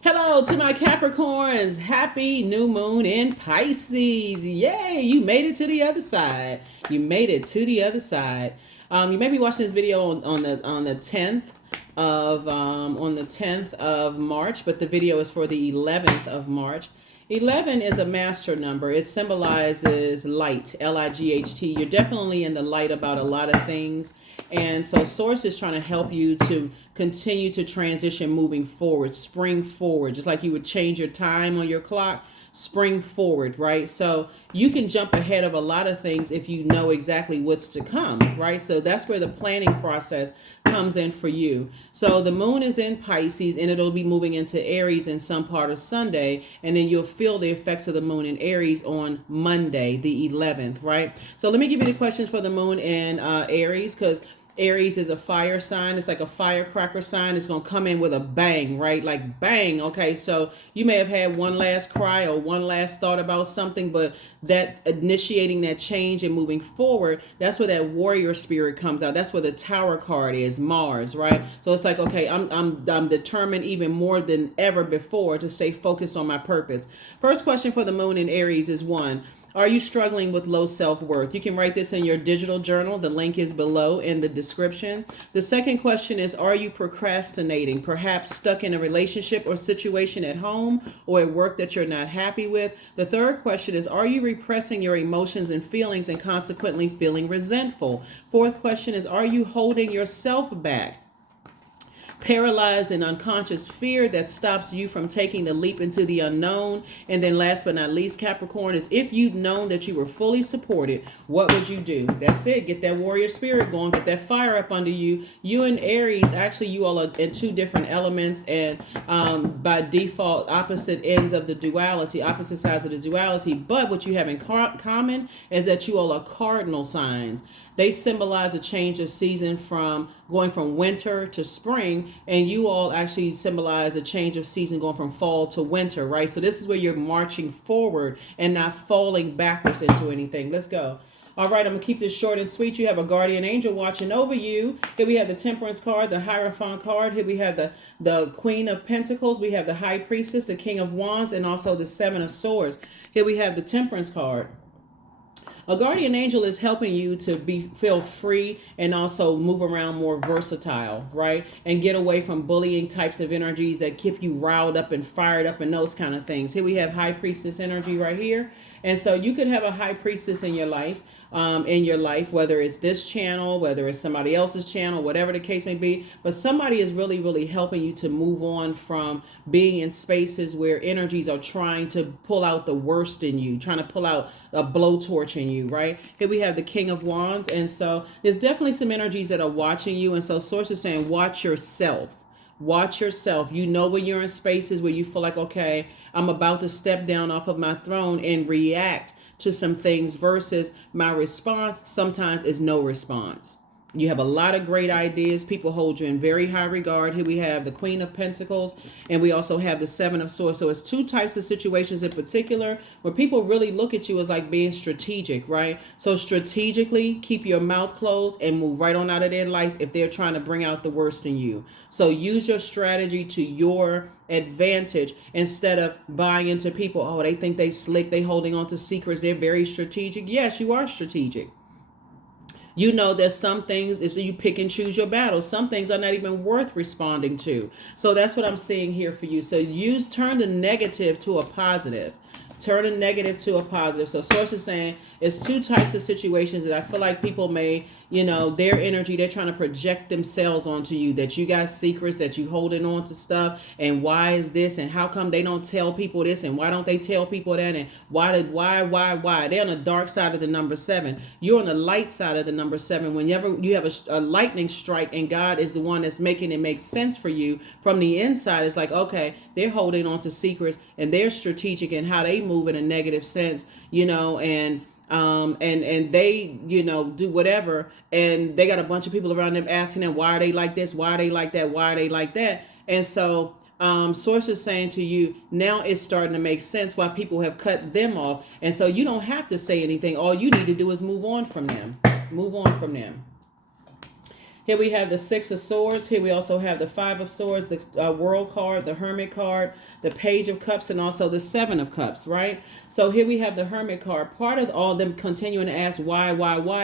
Hello to my Capricorns. Happy new moon in Pisces. Yay, you made it to the other side. You made it to the other side. You may be watching this video on the 10th of March, but the video is for the 11th of March. 11 is a master number. It symbolizes light, Light. You're definitely in the light about a lot of things. And so Source is trying to help you to continue to transition moving forward, spring forward, just like you would change your time on your clock, spring forward, right? So you can jump ahead of a lot of things if you know exactly what's to come, right? So that's where the planning process comes in for you. So the moon is in Pisces and it'll be moving into Aries in some part of Sunday, and then you'll feel the effects of the moon in Aries on Monday, the 11th, right? So let me give you the questions for the moon in Aries, because Aries is a fire sign. It's like a firecracker sign. It's going to come in with a bang, right? Like bang. Okay. So you may have had one last cry or one last thought about something, but that initiating that change and moving forward, that's where that warrior spirit comes out. That's where the Tower card is, Mars, right? So it's like, okay, I'm determined even more than ever before to stay focused on my purpose. First question for the moon in Aries is one. Are you struggling with low self-worth? You can write this in your digital journal. The link is below in the description. The second question is, are you procrastinating? Perhaps stuck in a relationship or situation at home or at work that you're not happy with. The third question is, are you repressing your emotions and feelings and consequently feeling resentful? Fourth question is, are you holding yourself back? Paralyzed and unconscious fear that stops you from taking the leap into the unknown. And then last but not least, Capricorn, is if you'd known that you were fully supported, what would you do? That's it. Get that warrior spirit going. Get that fire up under you. You and Aries, actually, you all are in two different elements, and by default, opposite ends of the duality, opposite sides of the duality. But what you have in common is that you all are cardinal signs. They symbolize a change of season from going from winter to spring, and you all actually symbolize a change of season going from fall to winter, right? So this is where you're marching forward and not falling backwards into anything. Let's go. All right, I'm going to keep this short and sweet. You have a guardian angel watching over you. Here we have the Temperance card, the Hierophant card. Here we have the Queen of Pentacles. We have the High Priestess, the King of Wands, and also the Seven of Swords. Here we have the Temperance card. A guardian angel is helping you to feel free and also move around more versatile, right? And get away from bullying types of energies that keep you riled up and fired up and those kind of things. Here we have High Priestess energy right here. And so you could have a High Priestess in your life, whether it's this channel, whether it's somebody else's channel, whatever the case may be. But somebody is really, really helping you to move on from being in spaces where energies are trying to pull out the worst in you, trying to pull out a blowtorch in you, right? Here we have the King of Wands. And so there's definitely some energies that are watching you. And so Source is saying, watch yourself. Watch yourself. You know, when you're in spaces where you feel like, okay, I'm about to step down off of my throne and react to some things, versus my response sometimes is no response. You have a lot of great ideas. People hold you in very high regard. Here we have the Queen of Pentacles, and we also have the Seven of Swords. So it's two types of situations in particular where people really look at you as like being strategic, right? So strategically, keep your mouth closed and move right on out of their life if they're trying to bring out the worst in you. So use your strategy to your advantage instead of buying into people. Oh, they think they slick. They holding on to secrets. They're very strategic. Yes, you are strategic. You know, there's some things is you pick and choose your battles. Some things are not even worth responding to. So that's what I'm seeing here for you. So turn the negative to a positive. Turn a negative to a positive. So Source is saying it's two types of situations that I feel like people may, their energy, they're trying to project themselves onto you, that you got secrets, that you holding on to stuff, and why is this, and how come they don't tell people this, and why don't they tell people that, and why? They're on the dark side of the number 7. You're on the light side of the number 7. Whenever you have a lightning strike and God is the one that's making it make sense for you from the inside, it's like, okay, they're holding on to secrets and they're strategic in how they move in a negative sense, and they, do whatever. And they got a bunch of people around them asking them, why are they like this? Why are they like that? Why are they like that? And so, Source is saying to you, now it's starting to make sense why people have cut them off. And so you don't have to say anything. All you need to do is move on from them. Move on from them. Here we have the Six of Swords. Here we also have the Five of Swords, the World card, the Hermit card, the Page of Cups, and also the Seven of Cups, right? So here we have the Hermit card. Part of all them continuing to ask why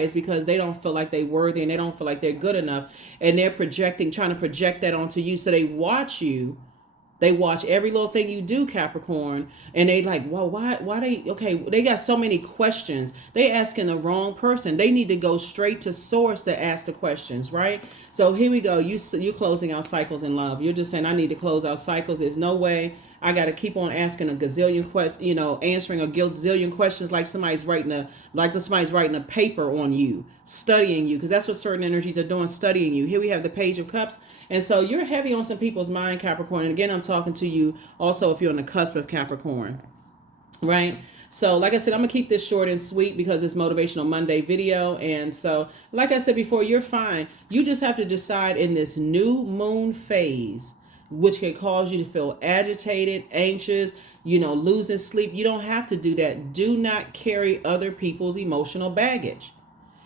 is because they don't feel like they're worthy and they don't feel like they're good enough. And they're trying to project that onto you. So they watch you. They watch every little thing you do, Capricorn, and they like, well, why they got so many questions. They asking the wrong person. They need to go straight to source to ask the questions, right? So here we go. You're closing out cycles in love. You're just saying, I need to close out cycles. There's no way I got to keep on asking a gazillion questions, answering a gazillion questions like somebody's writing a paper on you, studying you, because that's what certain energies are doing, studying you. Here we have the Page of Cups. And so you're heavy on some people's mind, Capricorn. And again, I'm talking to you also if you're on the cusp of Capricorn, right? So like I said, I'm going to keep this short and sweet because it's Motivational Monday video. And so, like I said before, you're fine. You just have to decide in this new moon phase, which can cause you to feel agitated, anxious, losing sleep. You don't have to do that. Do not carry other people's emotional baggage.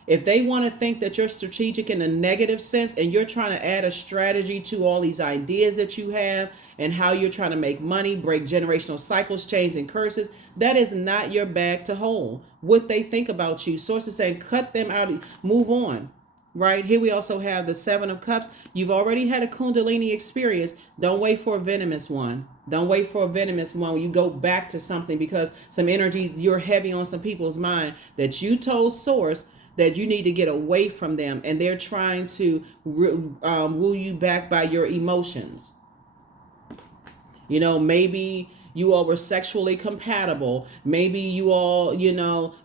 If they want to think that you're strategic in a negative sense and you're trying to add a strategy to all these ideas that you have and how you're trying to make money, break generational cycles, chains, and curses, that is not your bag to hold. What they think about you, sources saying, cut them out, move on. Right here we also have the Seven of Cups. You've already had a Kundalini experience. Don't wait for a venomous one. Don't wait for a venomous one when you go back to something, because some energies, you're heavy on some people's mind that you told source that you need to get away from them, and they're trying to woo you back by your emotions. Maybe you all were sexually compatible. Maybe you all,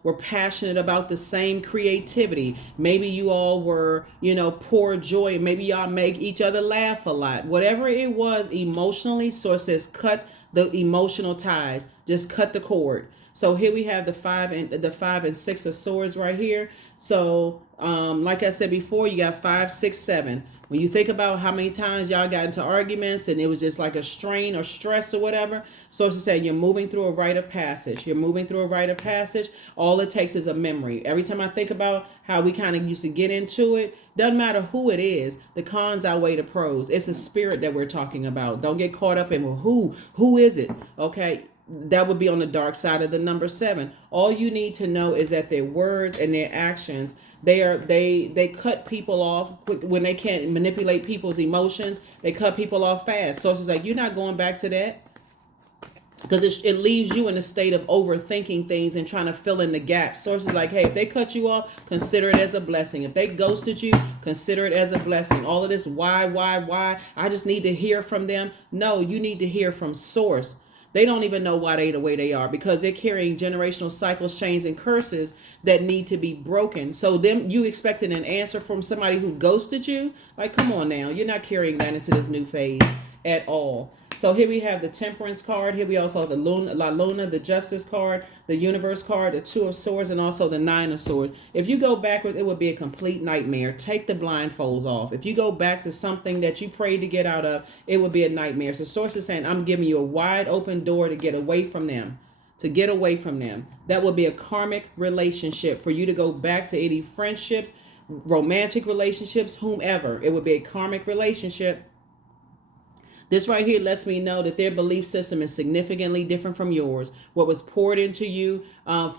were passionate about the same creativity. Maybe you all were, pour joy. Maybe y'all make each other laugh a lot. Whatever it was emotionally, source says cut the emotional ties. Just cut the cord. So here we have the five and six of swords right here. So like I said before, you got 5, 6, 7. When you think about how many times y'all got into arguments and it was just like a strain or stress or whatever, sources say you're moving through a rite of passage. You're moving through a rite of passage. All it takes is a memory. Every time I think about how we kind of used to get into it, doesn't matter who it is, the cons outweigh the pros. It's a spirit that we're talking about. Don't get caught up in, well, who is it? Okay. That would be on the dark side of the number 7. All you need to know is that their words and their actions, they cut people off when they can't manipulate people's emotions. They cut people off fast. So it's like, you're not going back to that, because it leaves you in a state of overthinking things and trying to fill in the gaps. Sources like, hey, if they cut you off, consider it as a blessing. If they ghosted you, consider it as a blessing. All of this why, I just need to hear from them. No, you need to hear from source. They don't even know why they the way they are, because they're carrying generational cycles, chains, and curses that need to be broken. So you expecting an answer from somebody who ghosted you? Like, come on now. You're not carrying that into this new phase at all. So here we have the Temperance card. Here we also have the La Luna, the Justice card, the Universe card, the Two of Swords, and also the Nine of Swords. If you go backwards, it would be a complete nightmare. Take the blindfolds off. If you go back to something that you prayed to get out of, it would be a nightmare. So Source is saying, I'm giving you a wide open door to get away from them. To get away from them. That would be a karmic relationship for you to go back to any friendships, romantic relationships, whomever. It would be a karmic relationship. This right here lets me know that their belief system is significantly different from yours. What was poured into you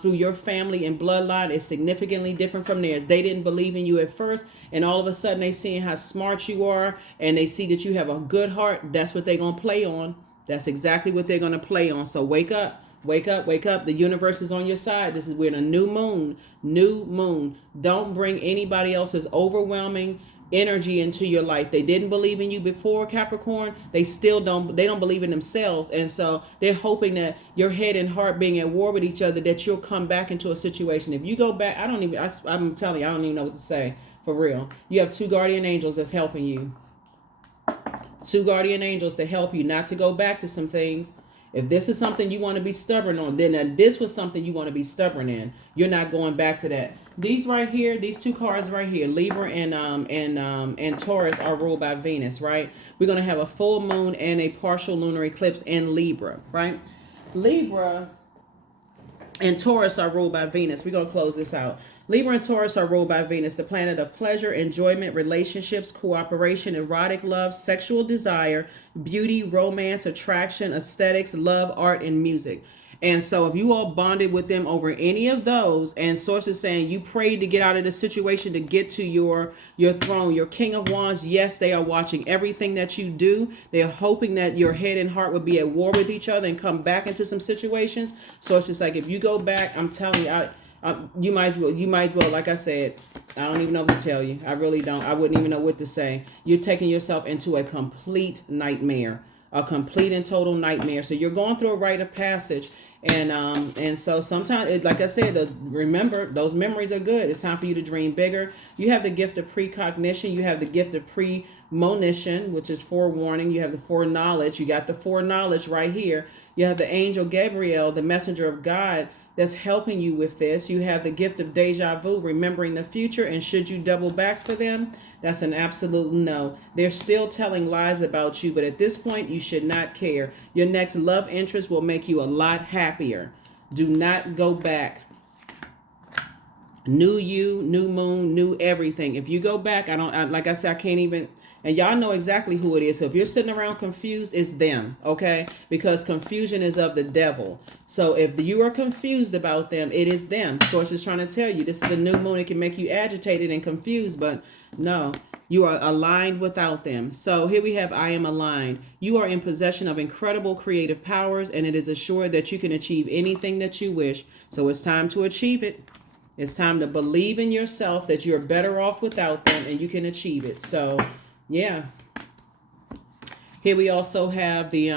through your family and bloodline is significantly different from theirs. They didn't believe in you at first, and all of a sudden they seeing how smart you are, and they see that you have a good heart. That's what they're going to play on. That's exactly what they're going to play on. So wake up. Wake up, wake up. The universe is on your side. We're in a new moon. New moon. Don't bring anybody else's overwhelming energy into your life. They didn't believe in you before, Capricorn. They don't believe in themselves. And so they're hoping that your head and heart being at war with each other, that you'll come back into a situation. If you go back, I'm telling you, I don't even know what to say, for real. You have 2 guardian angels that's helping you. 2 guardian angels to help you not to go back to some things. If this is something you want to be stubborn on, then this was something you want to be stubborn in. You're not going back to that. These right here, these 2 cards right here, Libra and Taurus, are ruled by Venus, right? We're going to have a full moon and a partial lunar eclipse in Libra, right? Libra And Taurus are ruled by Venus. We're going to close this out. Libra and Taurus are ruled by Venus, the planet of pleasure, enjoyment, relationships, cooperation, erotic love, sexual desire, beauty, romance, attraction, aesthetics, love, art, and music. And so if you all bonded with them over any of those, and sources saying you prayed to get out of the situation, to get to your throne, your King of Wands, yes, they are watching everything that you do. They are hoping that your head and heart would be at war with each other and come back into some situations. So it's just like, if you go back, I'm telling you, you might as well, like I said, I don't even know what to tell you. I really don't. I wouldn't even know what to say. You're taking yourself into a complete nightmare, a complete and total nightmare. So you're going through a rite of passage. And so sometimes, like I said, remember, those memories are good. It's time for you to dream bigger. You have the gift of precognition. You have the gift of premonition, which is forewarning. You have the foreknowledge. You got the foreknowledge right here. You have the angel Gabriel, the messenger of God, that's helping you with this. You have the gift of deja vu, remembering the future. And should you double back for them? That's an absolute no. They're still telling lies about you, but at this point, you should not care. Your next love interest will make you a lot happier. Do not go back. New you, new moon, new everything. If you go back, like I said, I can't even, and y'all know exactly who it is. So if you're sitting around confused, it's them, okay? Because confusion is of the devil. So if you are confused about them, it is them. Source is trying to tell you, this is a new moon. It can make you agitated and confused, but no, you are aligned without them. So here we have, I am aligned. You are in possession of incredible creative powers, and it is assured that you can achieve anything that you wish. So it's time to achieve it. It's time to believe in yourself that you're better off without them and you can achieve it. So yeah. Here we also have the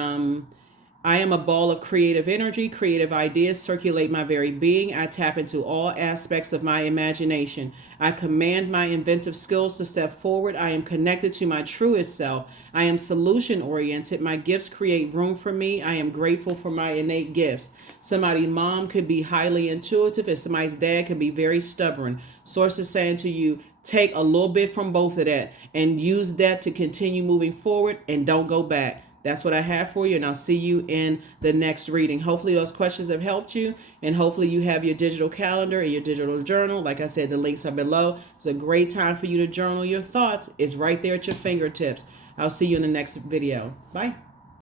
I am a ball of creative energy. Creative ideas circulate my very being. I tap into all aspects of my imagination. I command my inventive skills to step forward. I am connected to my truest self. I am solution oriented. My gifts create room for me. I am grateful for my innate gifts. Somebody's mom could be highly intuitive, and somebody's dad could be very stubborn. Source is saying to you, take a little bit from both of that and use that to continue moving forward and don't go back. That's what I have for you, and I'll see you in the next reading. Hopefully those questions have helped you, and hopefully you have your digital calendar and your digital journal. Like I said, the links are below. It's a great time for you to journal your thoughts. It's right there at your fingertips. I'll see you in the next video. Bye.